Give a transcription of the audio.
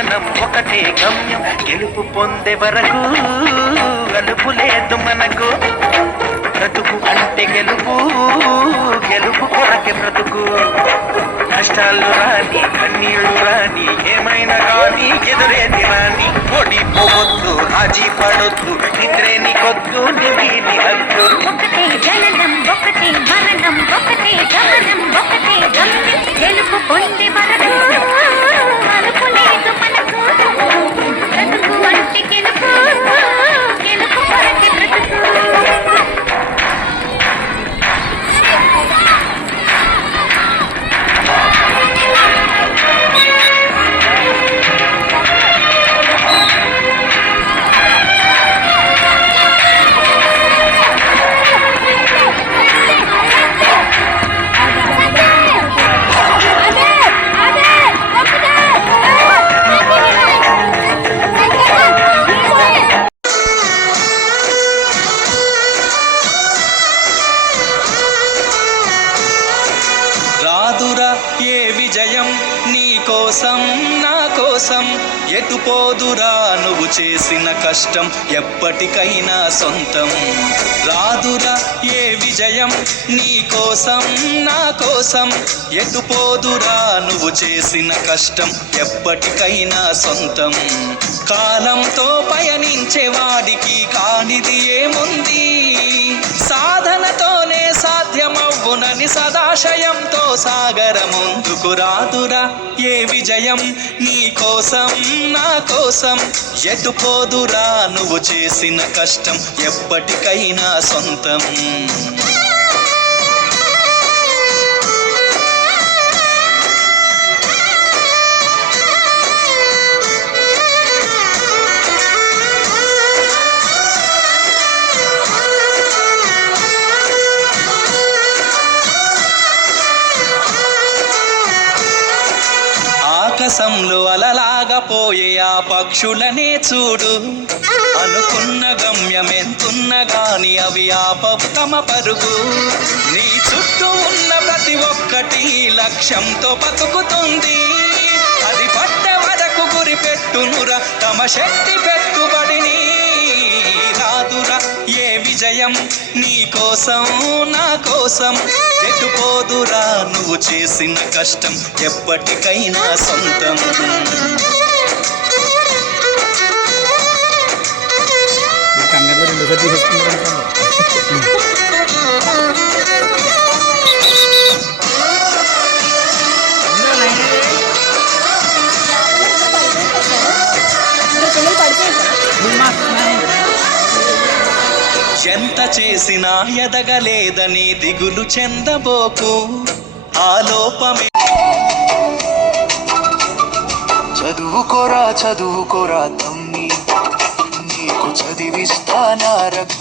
గమనం ఒకటే గమ్యం, గెలుపు పొందే వరకు అలుపు లేదు మనకు. బ్రతుకు అంటే గెలుపు, గెలుపు కొరకే బ్రతుకు. కష్టాలు రాని కన్నీళ్లు రాని ఏమైనా కానీ ఎదురేది రాని, ఓడిపోవద్దు రాజీ పడొద్దు, నిద్రే నీకొద్దు నీ హద్దు. ఒకటే జననం ఒకటే మరణం ఒకటే గమనం ఒకటే గమ్యం, గెలుపు పొందే వరకు అలుపు లేదు మనకు. బ్రతుకు అంటే గెలుపు, గెలుపు కొరకే బ్రతుకు. ఏ విజయం నీ కోసం నా కోసం, ఎటు పోదురా నువ్వు చేసిన కష్టం ఎప్పటికైనా సొంతం. రాదురా ఏ విజయం నీ కోసం నా కోసం, ఎటు పోదురా నువ్వు చేసిన కష్టం ఎప్పటికైనా సొంతం. కాలంతో పయనించే వాడికి కానిది ఏముంది, సాధనతోనే సాధ్యమవ్వునని సదాశయంతో సాగర ముందుకు. రాదురా ఏ విజయం నీ కోసం నా కోసం, ఎటు పోదురా నువ్వు చేసిన కష్టం ఎప్పటికైనా సొంతం. ఆకాశంలో అలలాగా పోయే ఆ పక్షులనే చూడు, అనుకున్న గమ్యమెంతున్న గాని అవి ఆపవు తమ పరుగు. నీ చుట్టూ ఉన్న ప్రతి ఒక్కటి లక్ష్యంతో బతుకుతుంది, అది పట్టే వరకు గురి పెట్టునురా తమ శక్తి పెట్టుబడిని. రాదురా ఏ విజయం నీ కోసం నా కోసం, ఎటు పోదురా నువ్వు చేసిన కష్టం ఎప్పటికైనా సొంతం. ఎంత చేసినా ఎదగలేదని దిగులు చెందబోకు, ఆ లోపమే. చదువుకోరా చదువుకోరా తమ్మి, నీకు చదివిస్తానా రక్త